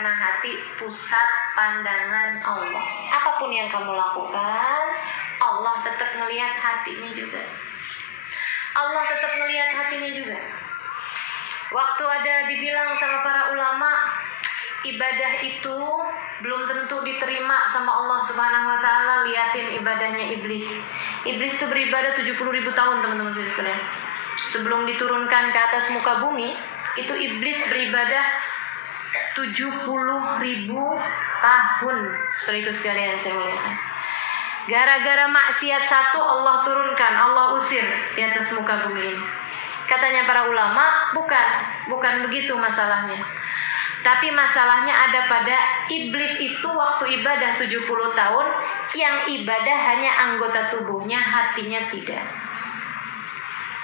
karena hati pusat pandangan Allah. Apapun yang kamu lakukan, Allah tetap ngelihat hatinya juga. Allah tetap ngelihat hatinya juga. Waktu ada dibilang sama para ulama, ibadah itu belum tentu diterima sama Allah Subhanahu wa taala, liatin ibadahnya iblis. Iblis itu beribadah 70.000 tahun, teman-teman sekalian. Sebelum diturunkan ke atas muka bumi, itu iblis beribadah 70.000 tahun. Saudaraku sekalian saya muliakan. Gara-gara maksiat satu Allah turunkan, Allah usir di atas muka bumi ini. Katanya para ulama, bukan begitu masalahnya. Tapi masalahnya ada pada iblis itu waktu ibadah 70 tahun, yang ibadah hanya anggota tubuhnya, hatinya tidak.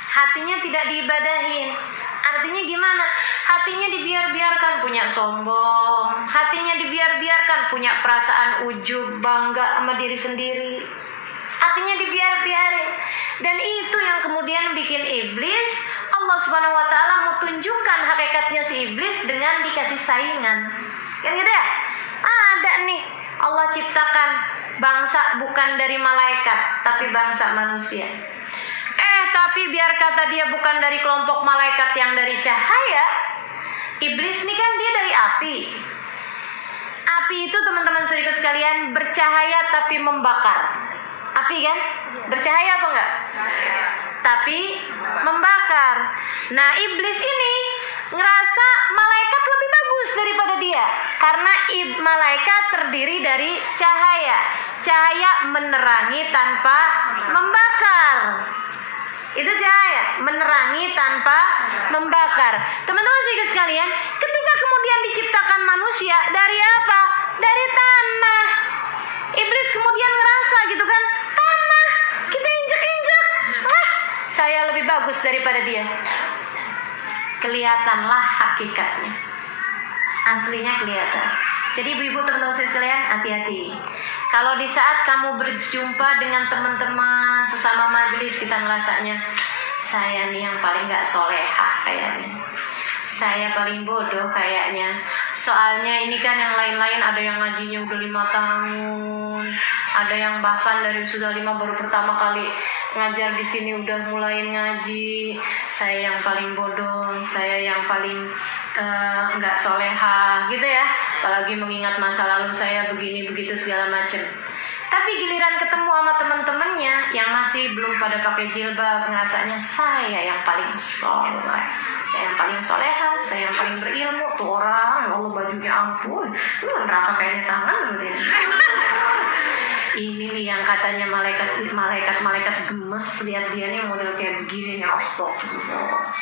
Hatinya tidak diibadahin. Artinya gimana? Hatinya dibiarkan punya sombong, hatinya dibiarkan punya perasaan ujub, bangga sama diri sendiri. Hatinya dibiarin. Dan itu yang kemudian bikin iblis, Allah Subhanahu wa taala mau tunjukkan hakikatnya si iblis dengan dikasih saingan. Kan gitu ya? Ada nih, Allah ciptakan bangsa bukan dari malaikat, tapi bangsa manusia. Tapi biar kata dia bukan dari kelompok malaikat yang dari cahaya, iblis ini kan dia dari api. Api itu teman-teman saudara sekalian bercahaya tapi membakar. Api kan? Bercahaya apa enggak? Tapi membakar. Nah, iblis ini ngerasa malaikat lebih bagus daripada dia, karena malaikat terdiri dari cahaya. Cahaya menerangi tanpa membakar. Itu cahaya, menerangi tanpa membakar. Teman-teman sekalian, ketika kemudian diciptakan manusia dari apa? Dari tanah. Iblis kemudian ngerasa gitu kan, tanah, kita injak-injak, saya lebih bagus daripada dia. Kelihatanlah hakikatnya. Aslinya kelihatan. Jadi ibu-ibu, teman-teman sekalian, hati-hati. Kalau di saat kamu berjumpa dengan teman-teman sesama majelis, kita ngerasanya, saya nih yang paling gak solehah kayaknya, saya paling bodoh kayaknya. Soalnya ini kan yang lain-lain ada yang ngajinya udah 5 tahun, ada yang bahkan dari sudah 5 baru pertama kali ngajar di sini udah mulai ngaji. Saya yang paling bodoh, saya yang paling nggak soleha gitu ya. Apalagi mengingat masa lalu saya begini begitu segala macam. Tapi giliran ketemu sama teman-temannya yang masih belum pada pakai jilbab, ngerasanya saya yang paling soleh, saya yang paling soleha, saya yang paling berilmu. Tuh orang, Allah bajunya ampun, neraka kayaknya tangan gitu. Ini nih yang katanya malaikat gemes lihat dia nih model kayak begini nih, astagfirullah.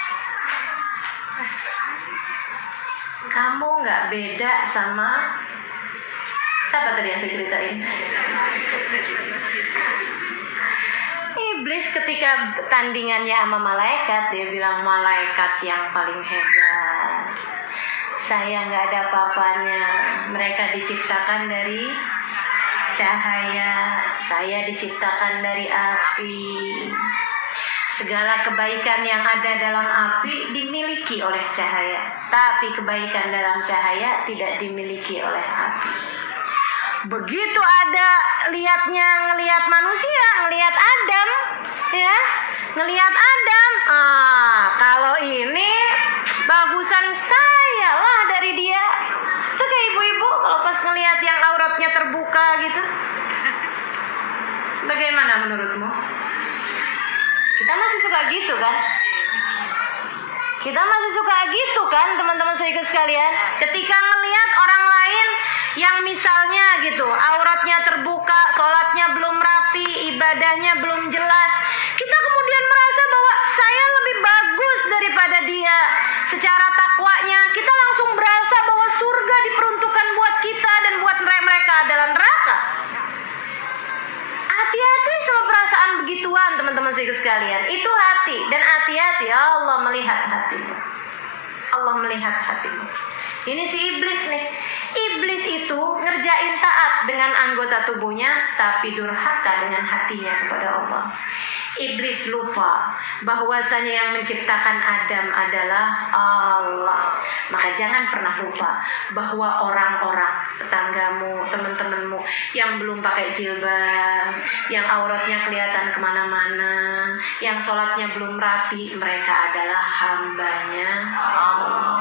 Kamu nggak beda sama siapa tadi yang saya ceritain? Iblis ketika tandingannya sama malaikat, dia bilang malaikat yang paling hebat. Saya nggak ada apa-apanya. Mereka diciptakan dari cahaya, saya diciptakan dari api. Segala kebaikan yang ada dalam api dimiliki oleh cahaya, tapi kebaikan dalam cahaya tidak dimiliki oleh api. Begitu ada ngelihat manusia, ngelihat Adam, ya, ngelihat Adam. Kalau ini bagusan saya lah dari dia. Itu kayak ibu-ibu kalau pas ngelihat yang auratnya terbuka gitu. Bagaimana menurutmu? Kita masih suka gitu kan? Kita masih suka gitu kan, teman-teman saya sekalian? Ketika ngelihat orang lain yang misalnya gitu, auratnya terbuka, sholatnya belum rapi, ibadahnya belum jelas, kita kemudian merasa bahwa saya lebih bagus daripada dia. Secara takwanya, kita langsung berasa bahwa surga diperuntukkan buat kita dan buat mereka adalah neraka. Hati-hati sama perasaan begituan, teman-teman sekalian. Itu hati, dan hati-hati Allah melihat hati. Allah melihat hatimu. Ini si iblis nih. Iblis itu ngerjain taat dengan anggota tubuhnya, tapi durhaka dengan hatinya kepada Allah. Iblis lupa bahwasanya yang menciptakan Adam adalah Allah. Maka jangan pernah lupa bahwa orang-orang, tetanggamu, teman-temanmu yang belum pakai jilbab, yang auratnya kelihatan kemana-mana, yang sholatnya belum rapi, mereka adalah hambanya Allah.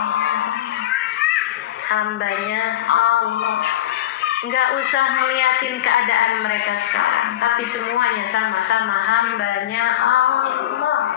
Hambanya Allah. Nggak usah ngeliatin keadaan mereka sekarang, tapi semuanya sama-sama hambanya Allah.